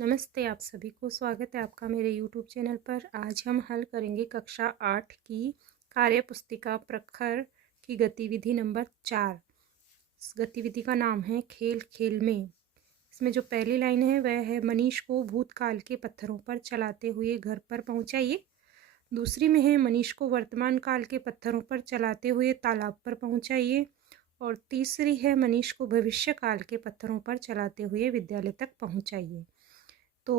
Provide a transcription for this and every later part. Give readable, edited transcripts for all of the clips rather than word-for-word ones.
नमस्ते आप सभी को स्वागत है आपका मेरे यूट्यूब चैनल पर। आज हम हल करेंगे कक्षा 8 की कार्य पुस्तिका प्रखर की गतिविधि नंबर 4। इस गतिविधि का नाम है खेल खेल में। इसमें जो पहली लाइन है वह है मनीष को भूतकाल के पत्थरों पर चलाते हुए घर पर पहुंचाइए। दूसरी में है मनीष को वर्तमान काल के पत्थरों पर चलाते हुए तालाब पर पहुंचाइए। और तीसरी है मनीष को भविष्य काल के पत्थरों पर चलाते हुए विद्यालय तक पहुंचाइए। तो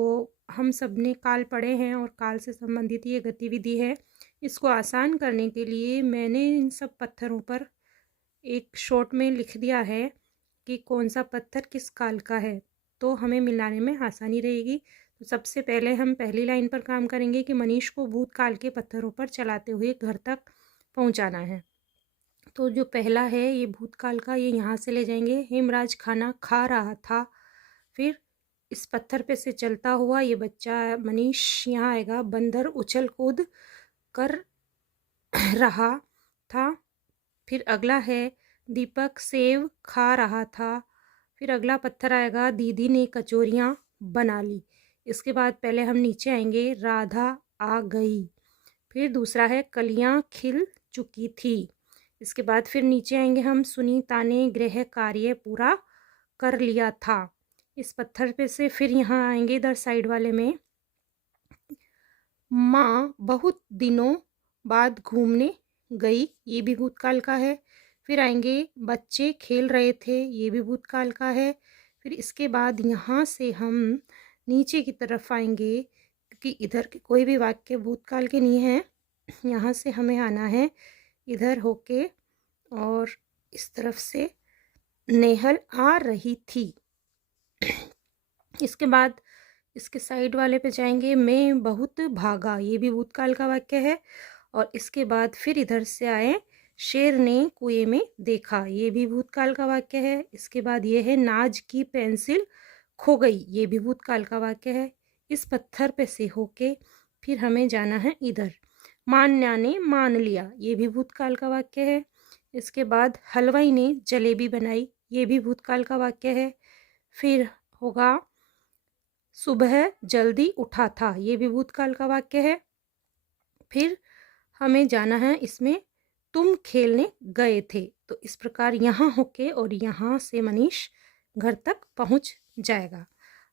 हम सब ने काल पढ़े हैं और काल से संबंधित ये गतिविधि है। इसको आसान करने के लिए मैंने इन सब पत्थरों पर एक शॉर्ट में लिख दिया है कि कौन सा पत्थर किस काल का है, तो हमें मिलाने में आसानी रहेगी। तो सबसे पहले हम पहली लाइन पर काम करेंगे कि मनीष को भूतकाल के पत्थरों पर चलाते हुए घर तक पहुंचाना है। तो जो पहला है ये भूतकाल का, ये यहाँ से ले जाएंगे। हेमराज खाना खा रहा था। फिर इस पत्थर पे से चलता हुआ ये बच्चा मनीष यहाँ आएगा। बंदर उछल कूद कर रहा था। फिर अगला है दीपक सेव खा रहा था। फिर अगला पत्थर आएगा दीदी ने कचौरियाँ बना ली। इसके बाद पहले हम नीचे आएंगे, राधा आ गई। फिर दूसरा है कलियाँ खिल चुकी थी। इसके बाद फिर नीचे आएंगे हम, सुनीता ने गृह कार्य पूरा कर लिया था। इस पत्थर पे से फिर यहाँ आएंगे इधर साइड वाले में, माँ बहुत दिनों बाद घूमने गई, ये भी भूतकाल का है। फिर आएंगे बच्चे खेल रहे थे, ये भी भूतकाल का है। फिर इसके बाद यहाँ से हम नीचे की तरफ आएंगे क्योंकि इधर के कोई भी वाक्य भूतकाल के नहीं है। यहाँ से हमें आना है इधर होके और इस तरफ से नेहल आ रही थी। इसके बाद इसके साइड वाले पे जाएंगे, मैं बहुत भागा, ये भी भूतकाल का वाक्य है। और इसके बाद फिर इधर से आए, शेर ने कुएं में देखा, ये भी भूतकाल का वाक्य है। इसके बाद ये है नाज की पेंसिल खो गई, ये भी भूतकाल का वाक्य है। इस पत्थर पे से होके फिर हमें जाना है इधर, मान्या ने मान लिया, ये भी भूतकाल का वाक्य है। इसके बाद हलवाई ने जलेबी बनाई, ये भी भूतकाल का वाक्य है। फिर होगा सुबह जल्दी उठा था, ये भी भूतकाल का वाक्य है। फिर हमें जाना है इसमें, तुम खेलने गए थे। तो इस प्रकार यहाँ होके और यहाँ से मनीष घर तक पहुँच जाएगा।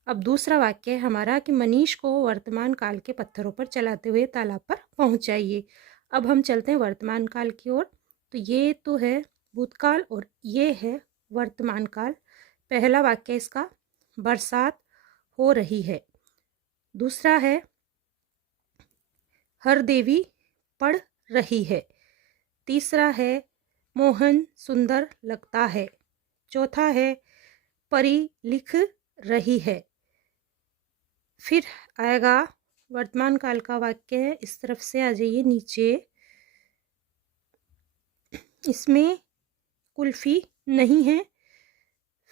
अब दूसरा वाक्य है हमारा कि मनीष को वर्तमान काल के पत्थरों पर चलाते हुए तालाब पर पहुँचाइए। अब हम चलते हैं वर्तमान काल की ओर। तो ये तो है भूतकाल और ये है वर्तमान काल। पहला वाक्य इसका, बरसात हो रही है। दूसरा है हर देवी पढ़ रही है। तीसरा है मोहन सुंदर लगता है। चौथा है परी लिख रही है। फिर आएगा वर्तमान काल का वाक्य है, इस तरफ से आ जाइए नीचे। इसमें कुल्फी नहीं है।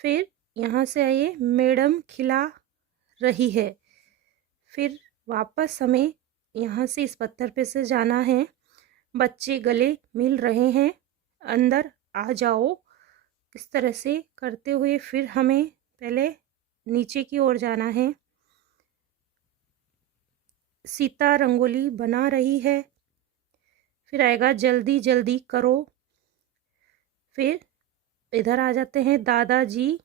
फिर यहाँ से आइए, मैडम खिला रही है। फिर वापस हमें यहाँ से इस पत्थर पे से जाना है, बच्चे गले मिल रहे हैं, अंदर आ जाओ। इस तरह से करते हुए फिर हमें पहले नीचे की ओर जाना है, सीता रंगोली बना रही है। फिर आएगा जल्दी जल्दी करो। फिर इधर आ जाते हैं, दादाजी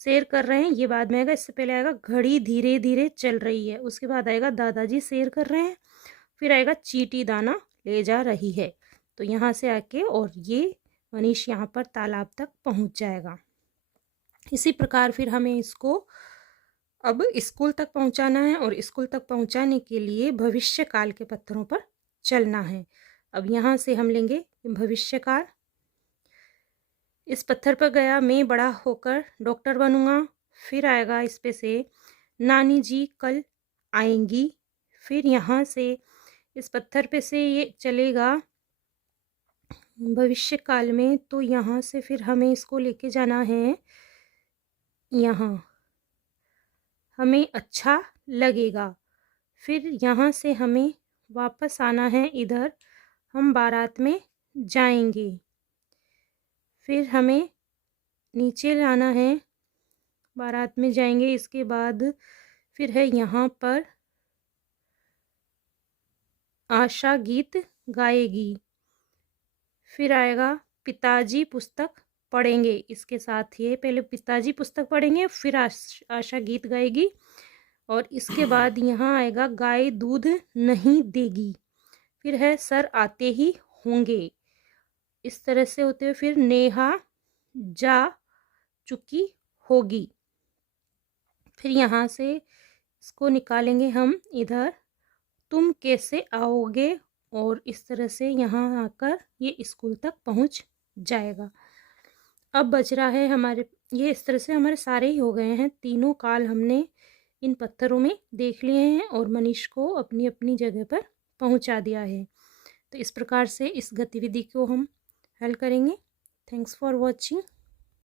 सैर कर रहे हैं, ये बाद में आएगा। इससे पहले आएगा घड़ी धीरे धीरे चल रही है। उसके बाद आएगा दादाजी सैर कर रहे हैं। फिर आएगा चींटी दाना ले जा रही है। तो यहाँ से आके और ये मनीष यहाँ पर तालाब तक पहुँच जाएगा। इसी प्रकार फिर हमें इसको अब स्कूल तक पहुँचाना है और स्कूल तक पहुँचाने के लिए भविष्य काल के पत्थरों पर चलना है। अब यहाँ से हम लेंगे भविष्य काल। इस पत्थर पर गया, मैं बड़ा होकर डॉक्टर बनूंगा। फिर आएगा इस पे से, नानी जी कल आएंगी। फिर यहाँ से इस पत्थर पे से ये चलेगा भविष्य काल में, तो यहाँ से फिर हमें इसको लेके जाना है यहाँ, हमें अच्छा लगेगा। फिर यहाँ से हमें वापस आना है इधर, हम बारात में जाएंगे। फिर हमें नीचे लाना है, बारात में जाएंगे। इसके बाद फिर है यहाँ पर आशा गीत गाएगी। फिर आएगा पिताजी पुस्तक पढ़ेंगे। इसके साथ ही पहले पिताजी पुस्तक पढ़ेंगे, फिर आशा गीत गाएगी, और इसके बाद यहाँ आएगा गाय दूध नहीं देगी। फिर है सर आते ही होंगे। इस तरह से होते हुए फिर नेहा जा चुकी होगी। फिर यहाँ से इसको निकालेंगे हम इधर, तुम कैसे आओगे, और इस तरह से यहाँ आकर ये स्कूल तक पहुँच जाएगा। अब बच रहा है हमारे, ये इस तरह से हमारे सारे ही हो गए हैं। तीनों काल हमने इन पत्थरों में देख लिए हैं और मनीष को अपनी अपनी जगह पर पहुँचा दिया है। तो इस प्रकार से इस गतिविधि को हम हल करेंगे। Thanks for watching.